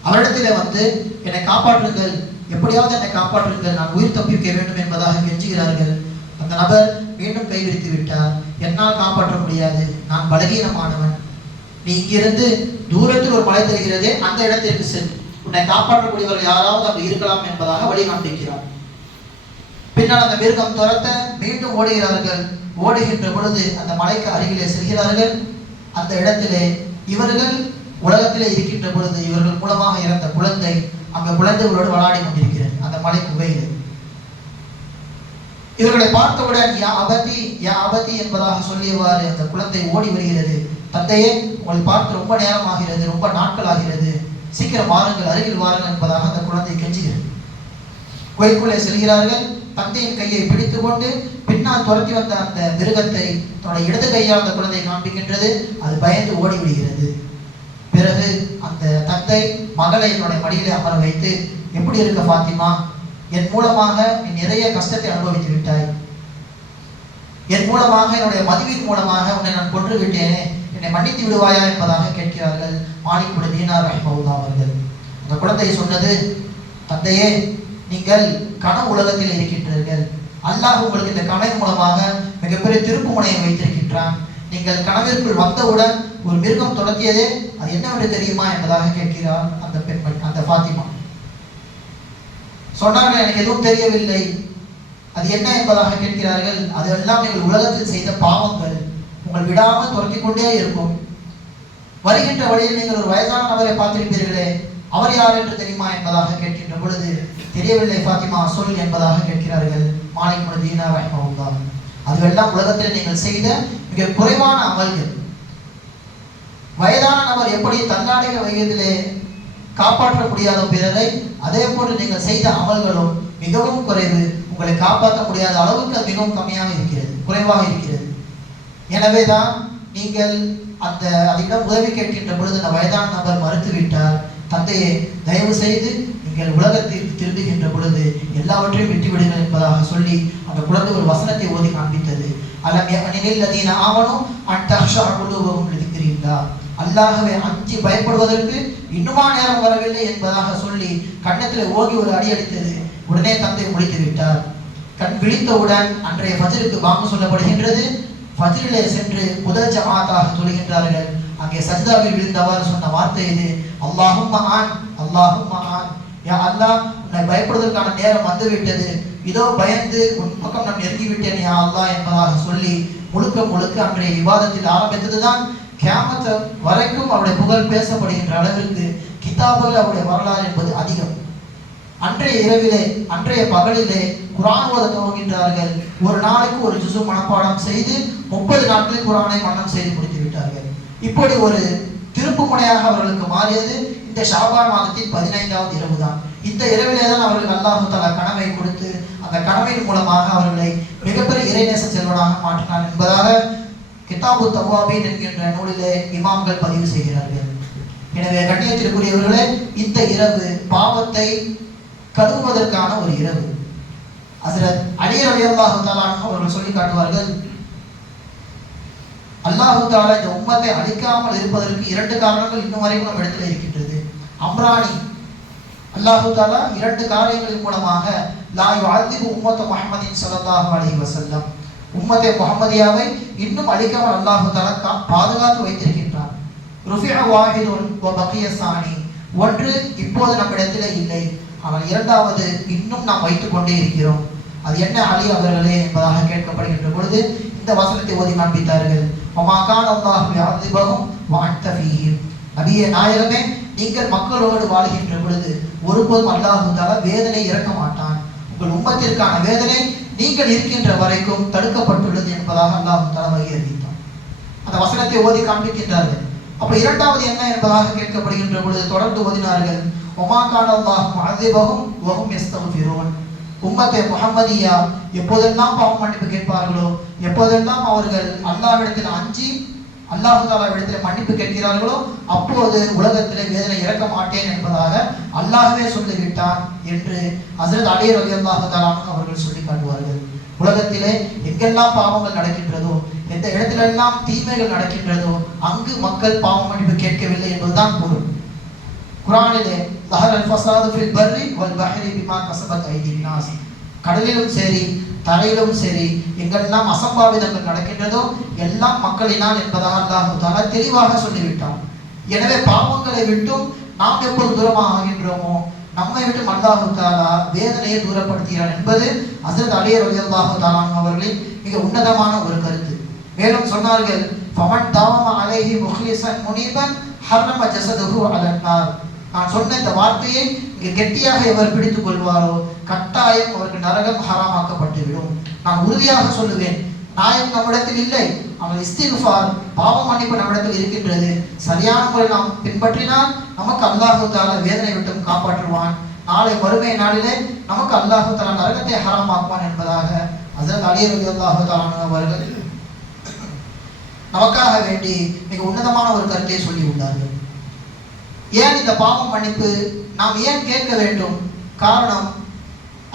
அவரிடத்திலே வந்து, என்னை காப்பாற்றுங்கள், எப்படியாவது என்னை காப்பாற்றுங்கள், நான் உயிர் தப்பிக்க வேண்டும் என்பதாக கெஞ்சுகிறார்கள். அந்த நபர் மீண்டும் கைவிரித்து விட்டார். என்னால் காப்பாற்ற முடியாது, நான் பலகீனமானவன், நீ இங்கிருந்து தூரத்தில் ஒரு மலை தெரிகிறதே அந்த இடத்திற்கு செல், உன்னை காப்பாற்றக்கூடியவர்கள் யாராவது அங்கு இருக்கலாம் என்பதாக வழி காண்பிக்கிறார். பின்னால் அந்த மிருகம் துரத்த மீண்டும் ஓடுகிறார்கள். ஓடுகின்ற பொழுது அந்த மலைக்கு அருகிலே செல்கிறார்கள். அந்த இடத்திலே இவர்கள் உலகத்திலே இருக்கின்ற பொழுது இவர்கள் மூலமாக இறந்த குழந்தை அங்க குழந்தைகளோடு விளையாடி கொண்டிருக்கிறது அந்த மலை குகையில். இவர்களை பார்த்தவுடன் யா அபதி, யா அபதி என்பதாக சொல்லியவாறு அந்த குழந்தை ஓடி வருகிறது. தந்தையே, உங்களை பார்த்து ரொம்ப நேரம் ஆகிறது, ரொம்ப நாட்கள் ஆகிறது, சீக்கிரம் வாருங்கள், அருகில் வாருங்கள் என்பதாக அந்த குழந்தை கெஞ்சுகிறது. குகைக்குள்ளே செல்கிறார்கள். தந்தையின் கையை பிடித்து கொண்டு பின்னால் துரத்தி வந்த அந்த மிருகத்தை தன்னுடைய இடது கையால் அந்த குழந்தை காண்பிக்கின்றது. அது பயந்து ஓடி விடுகிறது. பிறகு அந்த தந்தை மகளை என்னுடைய மடியிலே அமர வைத்து, எப்படி இருக்க ஃபாத்திமா, என் மூலமாக நீ நிறைய கஷ்டத்தை அனுபவித்து விட்டாய், என் மூலமாக என்னுடைய மதுவின் மூலமாக உன்னை நான் கொன்று விட்டேனே, என்னை மன்னித்து விடுவாயா என்பதாக கேட்கிறார்கள் மாலிக் இப்னு தீனார் ரஹிமஹுல்லாஹ் அவர்கள். அந்த குழந்தை சொன்னது, தந்தையே, நீங்கள் கனவு உலகத்தில் இருக்கின்றீர்கள், அல்லாஹ் உங்களுக்கு இந்த கனவின் மூலமாக மிகப்பெரிய திருப்பு முனையை வைத்திருக்கின்றான், நீங்கள் கனவிற்குள் வந்தவுடன் ஒரு மிருகம் துரத்தியதே, அது என்னவென்று தெரியுமா என்பதாக கேட்கிறார் அந்த பெண்மணி, அந்த ஃபாத்திமா. சொன்னார்கள், எனக்கு எதுவும் தெரியவில்லை. அது என்ன என்பதாக கேட்கிறார்கள். அதெல்லாம் நீங்கள் உலகத்தில் செய்த பாவங்கள், உங்கள் விடாமல் துரத்தி கொண்டே இருக்கும். வருகின்ற வழியில் நீங்கள் ஒரு வயதான நபரை பார்த்திருப்பீர்களே, அவர் யார் என்று தெரியுமா என்பதாக கேட்கின்ற பொழுது, தெரியவில்லை ஃபாத்திமா, சொல் என்பதாக கேட்கிறார்கள் மாலிக் இப்னு தீனார் ரஹிமஹுல்லாஹ். அதுவெல்லாம் உலகத்தில் நீங்கள் செய்த மிக குறைவான அமல்கள். வயதான நபர் எப்படி தன்னாடைய வயதிலே காப்பாற்ற முடியாத பிறரை, அதே போன்று நீங்கள் செய்த அமல்களும் மிகவும் குறைவு, உங்களை காப்பாற்ற முடியாத அளவுக்கு அது மிகவும் கம்மியாக இருக்கிறது, குறைவாக இருக்கிறது. எனவேதான் நீங்கள் அதிடம் உதவி கேட்கின்ற பொழுது அந்த வயதான நபர் மறுத்துவிட்டார், தந்தையை தயவு செய்து நீங்கள் உலகத்திற்கு திரும்புகின்ற பொழுது எல்லாவற்றையும் விட்டுவிடுங்கள் என்பதாக சொல்லி அந்த குழந்தை ஒரு வசனத்தை ஓதி காண்பித்தது. அலம் யஅனில் லதீன ஆமனு அன் தக்ஷஅ குலூபுஹும் லிதிக்ரில்லாஹ். அல்லாஹ்வை அஞ்சி பயப்படுவதற்கு இன்னுமா நேரம் வரவில்லை என்பதாக சொல்லி கன்னத்தில் ஓகி ஒரு அடி அடித்தது. உடனே தந்தை முடித்து விட்டார். கண் விழித்தவுடன் அன்றைய ஃபஜ்ருக்கு பாங்கு சொல்லப்படுகின்றது. ஃபஜ்ரிலே சென்று முதல் ஜமாத்தாக தொழுகின்றார்கள். அங்கே சஜ்தாவில் விழுந்தவர் சொன்ன வார்த்தை இது, அல்லாஹும்ம ஆன், அல்லாஹும்ம ஆன், யா அல்லாஹ், உன்னை பயப்படுவதற்கான நேரம் வந்துவிட்டது, இதோ பயந்து உன் பக்கம் நான் நெருங்கி விட்டேன் யா அல்லாஹ் என்பதாக சொல்லி முழுக்க அன்றைய விவாதத்தில் ஆரம்பித்ததுதான். கியாமத் வரைக்கும் அவருடைய புகழ் பேசப்படுகின்ற அளவிற்கு கிதாபுகள் அவருடைய வரலாறு என்பது அதிகம். அன்றைய இரவிலே, அன்றைய பகலிலே குர்ஆன் ஓத துவங்கின்றார்கள். ஒரு நாளைக்கு ஒரு ஜுஸு மனப்பாடம் செய்து 30 நாட்களில் குர்ஆனை மனனம் செய்து முடித்து விட்டார்கள். இப்படி ஒரு திருப்பு முனையாக அவர்களுக்கு மாறியது இந்த ஷாபான் மாதத்தின் 15வது இரவு தான். இந்த இரவிலே தான் அவர்களுக்கு அல்லாஹ் தஆலா கனவை கொடுத்து அந்த கனவின் மூலமாக அவர்களை மிகப்பெரிய இறைநேச செல்வனாக மாற்றினார் என்பதாக கிதாபு தவ்வாபீன் என்கின்ற நூலிலே இமாம்கள் பதிவு செய்கிறார்கள். எனவே கண்ணியத்திற்குரியவர்களே, இந்த இரவு பாவத்தை கழுவுவதற்கான ஒரு இரவு. ஹஜ்ரத் அலி ரலியல்லாஹு தஆலா அவர்கள் சொல்லி காட்டுவார்கள், அல்லாஹ் தஆலா இந்த உம்மத்தை அழிக்காமல் இருப்பதற்கு 2 காரணங்கள் இன்னும் வரைக்கும் நம்ம இடத்துல இருக்கின்றது. அம்ரானி, அல்லாஹ் தஆலா 2 காரியங்களின் மூலமாக லா யுஅதிபு உம்மத்த முஹம்மதின் ஸல்லல்லாஹு அலைஹி வஸல்லம், உம்மத்தை முஹம்மதியாவை இன்னும் அழிக்காமல் அல்லாஹ் தஆலா பாதுகாத்து வைத்திருக்கின்றார். ருஃபிஅ வாஹிதுன் வ பகிய ஸானி, ஒன்று இப்போது நம்ம இடத்துல இல்லை, ஆனால் 2வது இன்னும் நாம் வைத்துக் கொண்டே இருக்கிறோம். அது என்ன அலி அவர்களே என்பதாக கேட்கப்படுகின்ற பொழுது இந்த வசனத்தை ஓதி காண்பித்தார்கள். வமா கான அல்லாஹு யஅதிபஹும் வ அன்த ஃபீஹிம், நபியே நாயகமே, நீங்கள் மக்களோடு வாழ்கின்ற பொழுது ஒருபோதும் அல்லாஹ் தஆலா வேதனை இறக்க மாட்டான். உங்கள் உம்மத்திற்கான வேதனை நீங்கள் இருக்கின்ற வரைக்கும் தடுக்கப்பட்டுள்ளது என்பதாக அல்லாஹ் தஆலா அறிவித்தார். அந்த வசனத்தை ஓதி காண்பிக்கின்றார்கள். அப்ப 2வது என்ன என்பதாக கேட்கப்படுகின்ற பொழுது தொடர்ந்து ஓதினார்கள், வமா கான அல்லாஹு முஅதிபஹும் வ ஹும் யஸ்தக்ஃபிரூன், உம்மத்தை முஹம்மதியா எப்போதெல்லாம் பாவ மன்னிப்பு கேட்பார்களோ, எப்போதெல்லாம் அவர்கள் அல்லாஹ்விடத்தில் அஞ்சி அல்லாஹ் தஆலாவிடத்தில் மன்னிப்பு கேட்கிறார்களோ, அப்போது உலகத்திலே வேதனை இறக்க மாட்டேன் என்பதாக அல்லாஹ்வே சொல்லிவிட்டான் என்று ஹஜ்ரத் அலி ரலியல்லாஹு தஆலா அவர்கள் சொல்லி காட்டுவார்கள். உலகத்திலே எங்கெல்லாம் பாவங்கள் நடக்கின்றதோ, எந்த இடத்திலெல்லாம் தீமைகள் நடக்கின்றதோ, அங்கு மக்கள் பாவ மன்னிப்பு கேட்கவில்லை என்பதுதான் பொருள். குர்ஆனிலே லஹரல் ஃபஸாது ஃபில் பர்ரி வல் பஹ்ரி பிமா கஸபத் ஐதின் நாஸ், கடலிலும் சரி தரையிலும் சரி எங்கெல்லாம் அசம்பாவிதங்கள் நடக்கின்றதோ எல்லாம் மக்களினால் என்பதாக அல்லாஹ் தஆலா தெளிவாக சொல்லிவிட்டான். எனவே பாவங்களை விட்டும் நாம் எப்போது தூரமாக ஆகின்றோமோ, நம்மை விட்டு அல்லாஹ் தஆலா வேதனையை தூரப்படுத்துகிறார் என்பது ஹஜ்ரத் அலி ரலியல்லாஹு தஆலா அவர்களின் மிக உன்னதமான ஒரு கருத்து. மேலும் சொன்னார்கள், ஃபமன் தாவம அலைஹி முஹ்லிஸன் முனீபன் ஹர்ரம ஜஸதுஹு அலன் நார், நான் சொன்ன இந்த வார்த்தையை இங்கே கெட்டியாக எவர் பிடித்துக் கொள்வாரோ கட்டாயம் அவருக்கு நரகம் ஹராமாக்கப்பட்டுவிடும். நான் உறுதியாக சொல்லுவேன், நாயம் நம்மிடத்தில் இல்லை, ஆனால் இஸ்திக்ஃபார் பாவ மன்னிப்பு நம்மிடத்தில் இருக்கின்றது. சரியான முறை நாம் பின்பற்றினால் நமக்கு அல்லாஹ் தஆலா வேதனை விட்டும் காப்பாற்றுவான். நாளை மறுமை நாளிலே நமக்கு அல்லாஹ் தஆலா நரகத்தை ஹராமாக்குவான் என்பதாக ஹஜ்ரத் அலி ரலியல்லாஹு தஆலா அவர்கள் நமக்காக வேண்டி மிக உன்னதமான ஒரு கருத்தை சொல்லி உள்ளார்கள். ஏன் இந்த பாவ மன்னிப்பு நாம் ஏன் கேட்க வேண்டும்? காரணம்,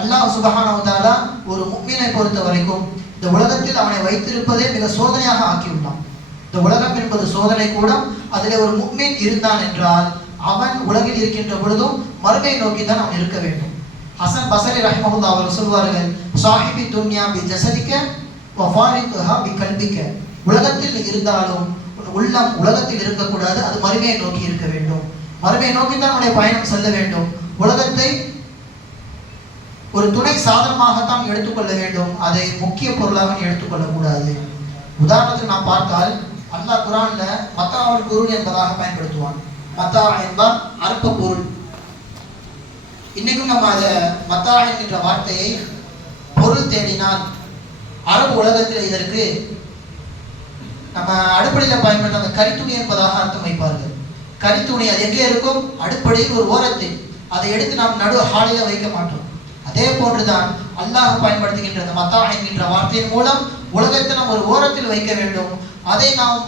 அல்லாஹ் சுப்ஹானஹு வ தஆலா ஒரு முஃமினை பொறுத்த வரைக்கும் இந்த உலகத்தில் அவனை வைத்திருப்பதே மிக சோதனையாக ஆக்கியுள்ளான். இந்த உலகம் என்பது சோதனை கூட, அதிலே ஒரு முஃமின் இருந்தான் என்றால் அவன் உலகில் இருக்கின்ற பொழுதும் மறுமை நோக்கி தான் அவன் இருக்க வேண்டும். ஹசன் பஸரி ரஹ்மஹுல்லாஹ் அவர்கள் சொல்வார்கள், சாஹிபி துன்யா பி ஜஸதிக வ ஃபாரிகுஹா பி கல்பிக, உலகத்தில் இருந்தாலும் உள்ளம் உலகத்தில் இருக்கக்கூடாது, அது மறுமையை நோக்கி இருக்க வேண்டும். மறுமையை நோக்கி தான் நம்முடைய பயணம் செல்ல வேண்டும். உலகத்தை ஒரு துணை சாதனமாகத்தான் எடுத்துக்கொள்ள வேண்டும், அதை முக்கிய பொருளாக எடுத்துக்கொள்ளக்கூடாது. உதாரணத்துக்கு நாம் பார்த்தால் அல்லாஹ் குர்ஆன்ல மத்தாவுல் குருன் என்பதாக பயன்படுத்துவான். மத்தா என்பார் அற்ப பொருள். இன்னைக்கும் நம்ம அதை மத்தா என்கின்ற வார்த்தையை பொருள் தேடினால் அரபு உலகத்தில் இதற்கு நம்ம அடுப்படியில் பயன்படுத்த அந்த கரித்துணி என்பதாக அர்த்தம் வைப்பார்கள். கரித்துணி அது எங்கே இருக்கும்? அடுப்படியில் ஒரு ஓரத்தில். அதை எடுத்து நாம் நடு ஹாலில் வைக்க மாட்டோம். அதே போன்றுதான் அல்லாஹ் பயன்படுத்துகின்ற அந்த மத்தா என்கின்ற வார்த்தையின் மூலம் உலகத்தை நாம் ஒரு ஓரத்தில் வைக்க வேண்டும். அதை நாம்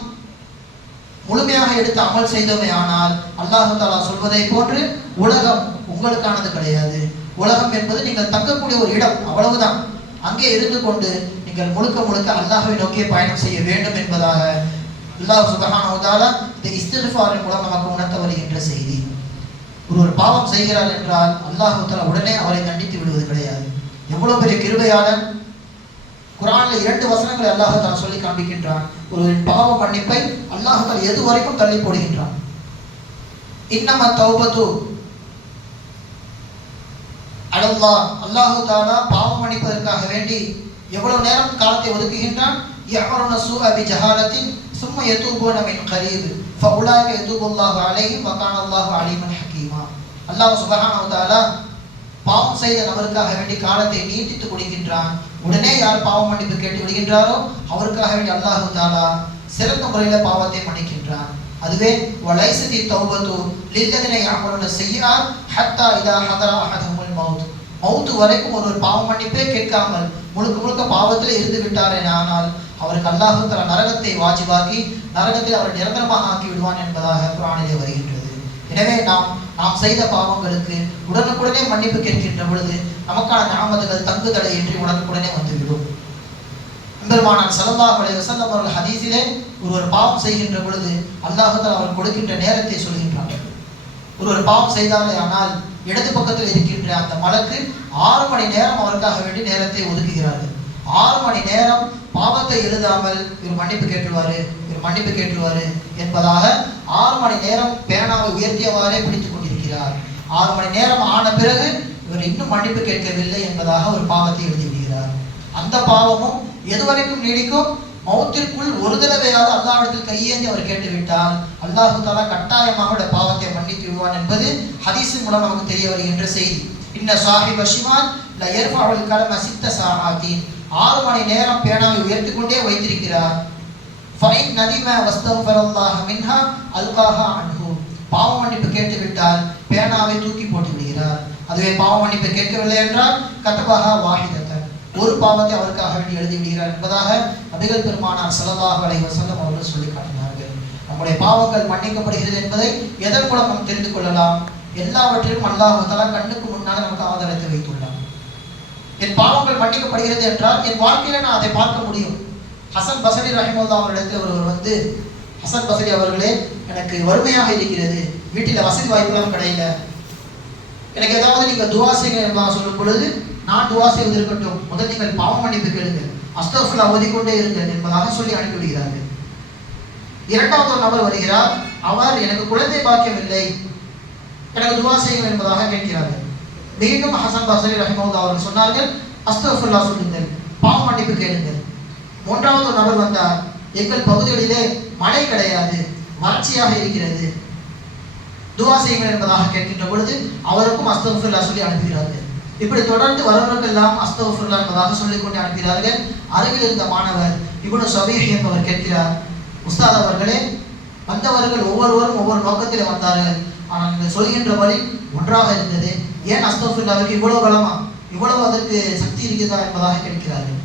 முழுமையாக எடுத்து அமல் செய்தோமே ஆனால் அல்லாஹ் தஆலா சொல்வதை போன்று உலகம் உங்களுக்கானது கிடையாது. உலகம் என்பது நீங்கள் தங்கக்கூடிய ஒரு இடம், அவ்வளவுதான். அங்கே இருந்து கொண்டு நீங்கள் முழுக்க முழுக்க அல்லாஹ்வை நோக்கி பயணம் செய்ய வேண்டும் என்பதாக அல்லாஹ் சுப்ஹானஹு வ தஆலா இந்த இஸ்திக்ஃபாரின் மூலம் நமக்கு உணர்த்த வருகின்ற செய்தி. ஒரு பாவம் செய்கிறார் என்றால் அல்லாஹ் தஆலா உடனே அவரை தண்டித்து விடுவது கிடையாது. எவ்வளவு பெரிய கிருபையாளன்! குர்ஆனில் 2 வசனங்களை அல்லாஹ் தஆலா சொல்லி காண்பிக்கின்றான். ஒரு பாவ மன்னிப்பை அல்லாஹ் தஆலா எது வரைக்கும் தள்ளி போடுகின்றான். இன்னமா தௌபத்து அலல்லாஹ், அல்லாஹ் தஆலா பாவம் மன்னிப்பதற்காக வேண்டி எவ்வளவு நேரம் காலத்தை ஒதுக்குகின்றான். யஅமருன சூஅ பிஜஹாலத்தின் ثم يتوبون من قريب فاولئك يتوب الله عليهم وكان الله عليما حكيما. அல்லாஹ் சுப்ஹானஹு வ தஆலா பாவம் செய்த நபருக்காக வேண்டி காலத்தை நீட்டித்து கொடுக்கின்றான். உடனே யார் பாவம் மன்னிப்பு கேட்டு விடுகின்றாரோ அவருக்காக வேண்டி அல்லாஹ் தஆலா சிறந்த முறையில் பாவத்தை மன்னிக்கின்றான். அதுவே வலைஸதி தௌபத்து லில்லதீன யஅமலுன ஸய்யிஆத் ஹத்தா இதா ஹதர அஹதுஹுல் மௌத். மௌத் வரைக்கும் ஒரு பாவம் மன்னிப்பே கேட்காமல் முழுக்க முழுக்க பாவத்தில் இருந்து விட்டாரே ஆனால் அவருக்கு அல்லாஹ் தஆலா நரகத்தை வாஜிபாக்கி நரகத்தில் அவர் நிரந்தரமாக ஆக்கி விடுவான் என்பதாக குர்ஆனிலே வருகின்றது. எனவே நாம் செய்த பாவங்களுக்கு உடனுக்குடனே மன்னிப்பு கேட்கின்ற பொழுது நமக்கான நிஅமத்துகள் தங்குதடை இன்றி உடனுக்குடனே வந்துவிடும். பெருமானார் ஸல்லல்லாஹு அலைஹி வஸல்லம் அவர்கள் ஹதீஸிலே ஒரு பாவம் செய்கின்ற பொழுது அல்லாஹ் தஆலா அவர் கொடுக்கின்ற நேரத்தை சொல்கின்றார். ஒரு பாவம் செய்தாலே ஆனால் இடது பக்கத்தில் இருக்கின்ற அந்த மலக்கு 6 மணி நேரம் அவருக்காக வேண்டி நேரத்தை ஒதுக்குகிறார்கள். 6 மணி நேரம் பாவத்தை எழுதாமல் இவர் மன்னிப்பு கேட்டுருவாரு என்பதாக 6 மணி நேரம் பேனாவை உயர்த்தியவாறே பிடித்துக் கொண்டிருக்கிறார். 6 மணி நேரம் ஆன பிறகு இவர் இன்னும் மன்னிப்பு கேட்கவில்லை என்பதாக ஒரு பாவத்தை எழுதி விடுகிறார். அந்த பாவமும் எதுவரைக்கும் நீடிக்கும்? மௌத்திற்குள் ஒரு தடவையாவது அல்லாஹ்விடத்தில் கையேந்தி அவர் கேட்டுவிட்டால் அல்லாஹ் தஆலா கட்டாயமாக அவருடைய பாவத்தை மன்னித்து விடுவான் என்பது ஹதீஸின் மூலம் நமக்கு தெரிய வருகின்ற செய்தி. இன்ன சாஹிப ஷிமால் லா யர்ஃபஉல் கலம 6 சஆத்தின். 6 மணி நேரம் பேனாவை உயர்த்தி கொண்டே வைத்திருக்கிறார். ஃபைன் நதிம வஸ்தஃபரல்லாஹ மின்ஹா அல்காஹா அன்ஹு. பாவ மன்னிப்பு கேட்டுவிட்டால் பேனாவை தூக்கி போட்டு விடுகிறார். அதுவே பாவ மன்னிப்பு கேட்கவில்லை என்றால் கதபஹா வாஹிதத்தன், ஒரு பாவத்தை அவருக்காக வேண்டி எழுதி விடுகிறார் என்பதாக நபிகள் பெருமானார் ஸல்லல்லாஹு அலைஹி வஸல்லம் அவர்கள் சொல்லி காட்டினார்கள். நம்முடைய பாவங்கள் மன்னிக்கப்படுகிறது என்பதை எதன் மூலம் நாம் தெரிந்து கொள்ளலாம்? எல்லாவற்றிலும் அல்லாஹ் தஆலா கண்ணுக்கு முன்னால் நமக்கு ஆதாரத்தை வைத்துள்ளார். என் பாவங்கள் மன்னிக்கப்படுகிறது என்றால் என் வாழ்க்கையில நான் அதை பார்க்க முடியும். ஹசன் பஸ்ரி ரஹிமஹுல்லாஹ் அவர்களிடத்தில் ஒருவர் ஹசன் பஸ்ரி அவர்களே, எனக்கு வறுமையாக இருக்கிறது, வீட்டில் வசதி வாய்ப்புகளும் கிடையல, எனக்கு ஏதாவது நீங்கள் துவா செய்யுங்கள் என்பதாக சொல்லும் பொழுது நான் துவா செய்வது இருக்கட்டும், முதல் நீங்கள் பாவ மன்னிப்பு கேளுங்கள், அஸ்தக்ஃபிருல்லாஹ் ஓதிக்கொண்டே இருங்கள் என்பதாக சொல்லி அனுப்பிவிடுகிறார்கள். இரண்டாவது ஒரு நபர் வருகிறார். அவர் எனக்கு குழந்தை பாக்கியமில்லை, எனக்கு துவா செய்யுங்கள் என்பதாக கேட்கிறார்கள். மீண்டும் ஹசன் பஸ்ரி ரஹிமஹுல்லாஹ் அவர்கள் சொன்னார்கள், அஸ்தக்ஃபிருல்லாஹ் சொல்லுங்கள், பாவ மன்னிப்பு கேளுங்கள். மூன்றாவது ஒரு நபர் வந்தார். எங்கள் பகுதிகளிலே மழை கிடையாது, வறட்சியாக இருக்கிறது, துவா செய்யுங்கள் என்பதாக கேட்கின்ற பொழுது அவருக்கும் அஸ்தக்ஃபிருல்லாஹ் சொல்லி அனுப்புகிறார்கள். இப்படி தொடர்ந்து வருவர்களுக்கெல்லாம் அஸ்தக்ஃபிருல்லாஹ் என்பதாக சொல்லிக்கொண்டு அனுப்புகிறார்கள். அருகில் இருந்த மாணவர் இப்னு ஸபீஹ் என்பவர் கேட்கிறார், உஸ்தாத் அவர்களே, வந்தவர்கள் ஒவ்வொருவரும் ஒவ்வொரு நோக்கத்தில் வந்தார்கள், ஆனால் நீங்கள் சொல்கின்ற வழி ஒன்றாக இருந்தது, ஏன் அஸ்தக்ஃபிருல்லாஹ்வுக்கு இவ்வளவு பலமா, இவ்வளவு அதற்கு சக்தி இருக்கிறதா என்பதாக கேட்கிறார்கள்.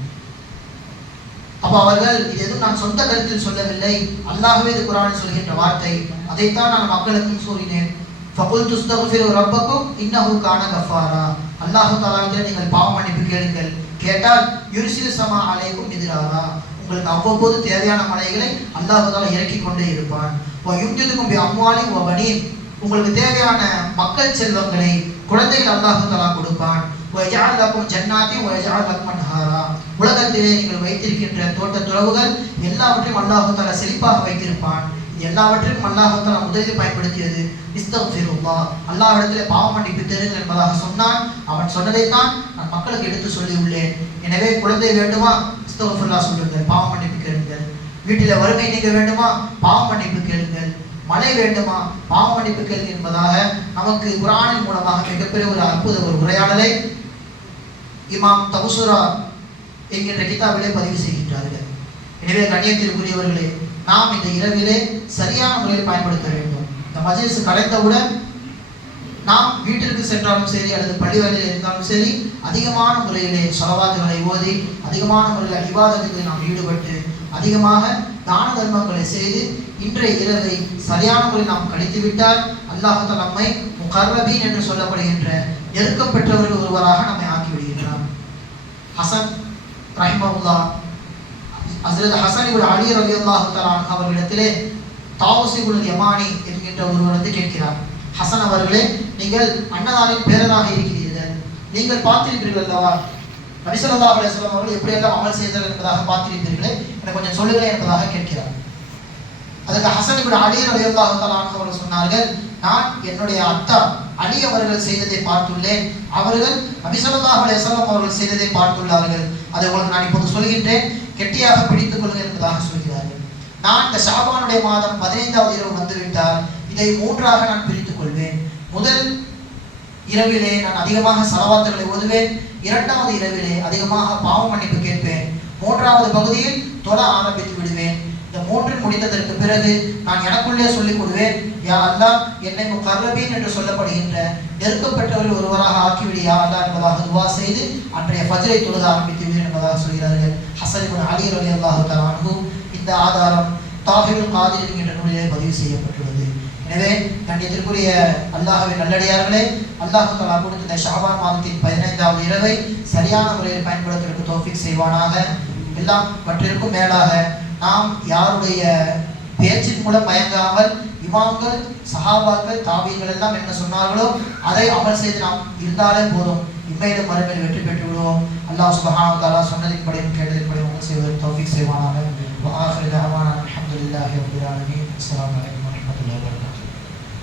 அப்ப அவர்கள் இது எதுவும் நான் சொந்த கருத்தில் சொல்லவில்லை, அல்லாஹ்வே இது குர்ஆனில் சொல்கின்ற வார்த்தை, அதைத்தான் நான் மக்களுக்கும் கூறினேன். ஃபகுல்து அஸ்தக்ஃபிரு ரப்பக்கும் இன்னஹு கான கஃபாரா. அல்லாஹ் தஆலாவிடம் நீங்கள் பாவ மன்னிப்பு கேளுங்கள், கேட்டால் யுர்சில் ஸமா அலைக்கும் மித்ராரா, உங்களுக்கு அவ்வப்போது தேவையான மழைகளை அல்லாஹ் தஆலா இறக்கி கொண்டே இருப்பான். வ யும்திதுக்கும் பி அம்வாலின் வ பனீன், உங்களுக்கு தேவையான மக்கள் செல்வங்களை, குழந்தைகள் அல்லாஹ் தஆலா கொடுப்பான். வ யஜஅல் லக்கும் ஜன்னாத்தின் வ யஜஅல் லக்கும் அன்ஹாரா, உலகத்திலே நீங்கள் வைத்திருக்கின்ற தோட்ட துறவுகள் எல்லாவற்றையும் அல்லாஹ் தஆலா செழிப்பாக வைத்திருப்பான். எல்லாவற்றையும் அல்லாஹ் தஆலா முதலில் பயன்படுத்தியது இஸ்தக்ஃபிருல்லாஹ், அல்லாஹ்விடத்திலே பாவ மன்னிப்பு தேடுங்கள் என்பதாக சொன்னான். அவன் சொன்னதைத்தான் நான் மக்களுக்கு எடுத்து சொல்லி உள்ளேன். எனவே குழந்தை வேண்டுமா, இஸ்தக்ஃபிருல்லாஹ் சொல்லுங்கள், பாவ மன்னிப்பு கேளுங்கள். வீட்டில் வறுமை நீங்க வேண்டுமா, பாவ மன்னிப்பு கேளுங்கள். மழை வேண்டுமா, பாவ மன்னிப்பு கேளுங்கள் என்பதாக நமக்கு குர்ஆனின் மூலமாக மிகப்பெரிய ஒரு அற்புத ஒரு உரையாடலை இமாம் தபுசுரா என்கின்ற கிதாபிலே பதிவு செய்கின்றார்கள். எனவே கண்ணியத்திற்குரியவர்களே, நாம் இந்த இரவிலே சரியான முறையில் பயன்படுத்த வேண்டும். இந்த மஜ்லிஸ் கலைந்தவுடன் நாம் வீட்டிற்கு சென்றாலும் சரி அல்லது பள்ளிவாசலில் இருந்தாலும் சரி அதிகமான முறையிலே ஸலவாத்துகளை ஓதி அதிகமான முறையில் இபாதத்தில் நாம் ஈடுபட்டு அதிகமாக தான தர்மங்களை செய்து இன்றைய இரவை சரியான முறையில் நாம் கழித்து விட்டால் அல்லாஹ் தஆலா நம்மை முகர்ரபீன் என்று சொல்லப்படுகின்ற நெருக்கப்பட்டவர்கள் ஒருவராக நம்மை ஆக்கி விடுகிறார். ஹசன் ரஹிமஹுல்லாஹ் ஹஸ்ரத் ஹசன் இப்னு அலி ரலியல்லாஹு தஆலா அவர்களிடத்திலே தாவூஸ் இப்னு யமானி என்கின்ற ஒருவர் வந்து கேட்கிறார், ஹசன் அவர்களே, நீங்கள் அன்னதாரின் பேரராக இருக்கிறீர்கள், நீங்கள் பார்த்திருப்பீர்கள் அல்லவா நபி ஸல்லல்லாஹு அலைஹி வஸல்லம் அவர்கள் எப்படியெல்லாம் அமல் செய்தார்கள் என்பதாக பார்த்திருப்பீர்களே, எனக்கு கொஞ்சம் சொல்லுங்களேன் என்பதாக கேட்கிறார். அதுக்கு ஹசன் இப்னு அலி ரலியல்லாஹு தஆலா அவர்கள் சொன்னார்கள், நான் என்னுடைய அத்தா அலி அவர்கள் செய்ததை பார்த்துள்ளேன், அவர்கள் நபி ஸல்லல்லாஹு அலைஹி வஸல்லம் அவர்கள் செய்ததை பார்த்துள்ளார்கள், அதை உங்களுக்கு நான் இப்போது சொல்கின்றேன், கெட்டியாக பிடித்துக் கொள்ளுங்கள் என்பதாக சொல்கிறார்கள். நான் இந்த ஷாபானுடைய மாதம் 15வது இரவு வந்துவிட்டால் இதை 3ஆக நான் பிரித்துக் கொள்வேன். முதல் இரவிலே நான் அதிகமாக ஸலவாத்துகளை ஓதுவேன், 2வது இரவிலே அதிகமாக பாவ மன்னிப்பு கேட்பேன், 3வது பகுதியில் தொழ ஆரம்பித்து விடுவேன். இந்த 3 முடிந்ததற்கு பிறகு நான் எனக்குள்ளே சொல்லிக் கொள்வேன், யா அல்லாஹ், என்னை முகர்ரபீன் என்று சொல்லப்படுகின்ற நெருக்கப்பட்டவர்கள் ஒருவராக ஆக்கிவிடு யா அல்லாஹ் என்பதாக துவா செய்து அன்றைய ஃபஜ்ரை தொழுக ஆரம்பித்து விடுவேன் என்பதாக சொல்கிறார்கள் ஹசன் இப்னு அலி ரலியல்லாஹு தஆலா அன்ஹு. இந்த ஆதாரம் தாஹிருல் காதிர் என்கின்ற நூலிலே பதிவு செய்யப்பட்டுள்ளது. எனவே கண்ணியத்திற்குரிய அல்லாஹ்வின் நல்லடியார்களே, அல்லாஹ் தஆலா கொடுத்த இந்த ஷாபான் மாதத்தின் 15வது இரவை சரியான முறையில் பயன்படுத்துவதற்கு தௌஃபீக் செய்வானாக. எல்லாம் பற்றிற்கும் மேலாக நாம் யாருடைய பேச்சின் மூலம் மயங்காமல் இமாம்கள் சஹாபாக்கள் தாபீன்கள் எல்லாம் என்ன சொன்னார்களோ அதை அமல் செய்து நாம் இருந்தாலே போதும், இம்மையிலும் மறுமையில் வெற்றி பெற்று விடுவோம். அல்லாஹ் சுப்ஹானஹு வ தஆலா சொன்னதின்படியும் கேட்டதின்படியும் அமல் செய்வதற்கு தௌஃபீக் செய்வானாக. வ ஆகிரு தஅவானா அல்ஹம்துலில்லாஹி ரப்பில் ஆலமீன். அஸ்ஸலாமு அலைக்கும் வரஹ்மத்துல்லாஹி வபரகாத்துஹு.